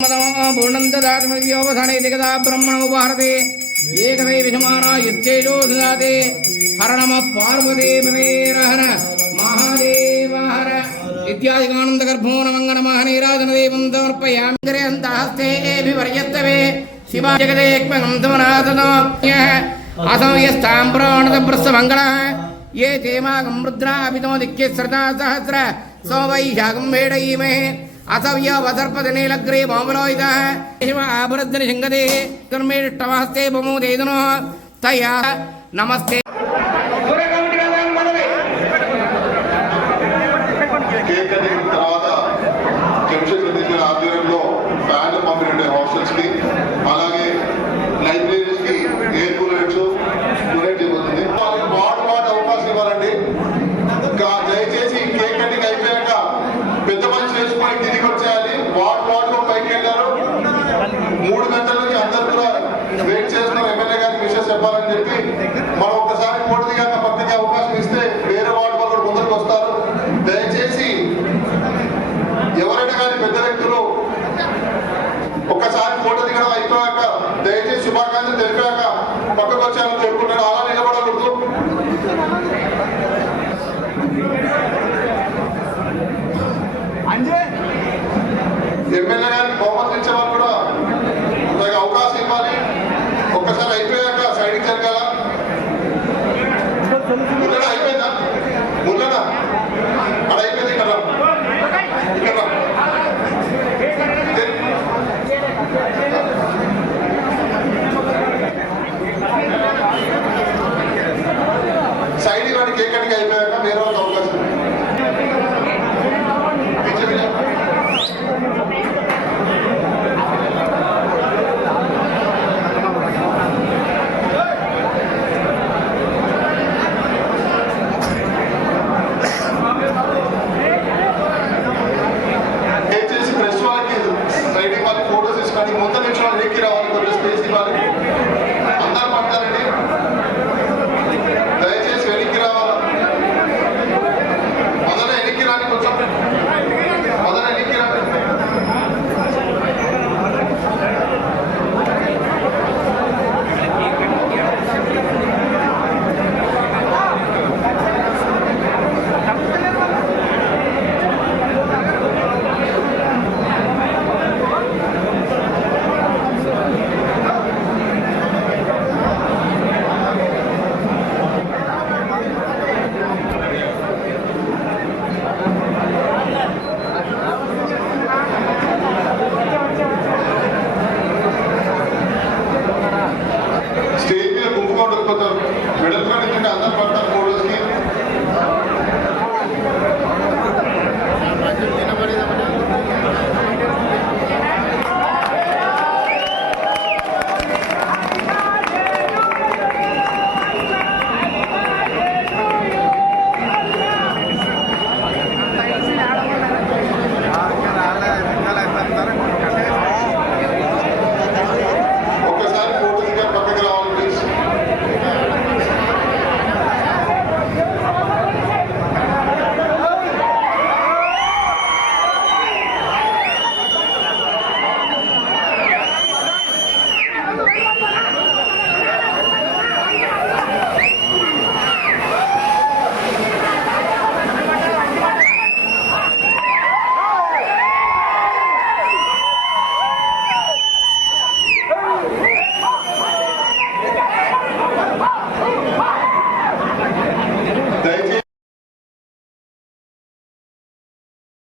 पूर्णं ददातिमव्योपधाने जगदा ब्रह्मण उपाहरते एकदै विषमाना युद्धेजो ददाते हर नमः पार्वतीपतेरहर महादेव हर इत्यादिकानन्दगर्भो नमङ्गनमः नीराजनदेवं समर्पयामि हस्तेऽभिवर्यत्तवे शिवा जगदेक्मं समनाथनो असौ यस्ताम्ब्राणदब्रस्समङ्गलः ये चेमागं रुद्राभितो दिक्ये श्रद्धा सहस्र सो वैशाखं वेडयीमहे असव्य वसर्पदिनीलग्रे मामलोहितः आभरद्नि शिङ्गदे कर्मेष्टमहस्ते प्रमोदेदनो तया नमस्ते చెప్పాలని చెప్పి మనం ఒకసారి కోటి దిగాక పక్కకి అవకాశం ఇస్తే వేరే వార్డు వాళ్ళు ముందరికి వస్తారు. దయచేసి ఎవరైనా కానీ పెద్ద వ్యక్తులు ఒక్కసారి ఫోటో దిగడం అయిపోయాక దయచేసి శుభాకాంక్షలు తెలిపాక పక్కకు వచ్చారని కోరుకుంటాను. అలా నిలబడకూడదు. ఎమ్మెల్యే గారికి బహుమతి ఇచ్చే వాళ్ళు కూడా అవకాశం ఇవ్వాలి. ఒక్కసారి అయిపోయాక సైడ్కి జరగాల. ముల్లడ అయిపోయిందా? ముల్లడ అక్కడ అయిపోయింది. ఇక్కడ ఇక్కడ సైడ్ వాడికి కేకడికి అయిపోయాక వేరే వాళ్ళకి అవకాశం. ముందు నుంచి వాళ్ళు ఎక్కి రావాలి. కొంచెం స్పేస్ ఇవ్వాలి. అందరూ పడతారండి. దయచేసి వెనక్కి రావాలి. మొదట వెనక్కి రాని కొంచెం మొదట వెనక్కి రాని.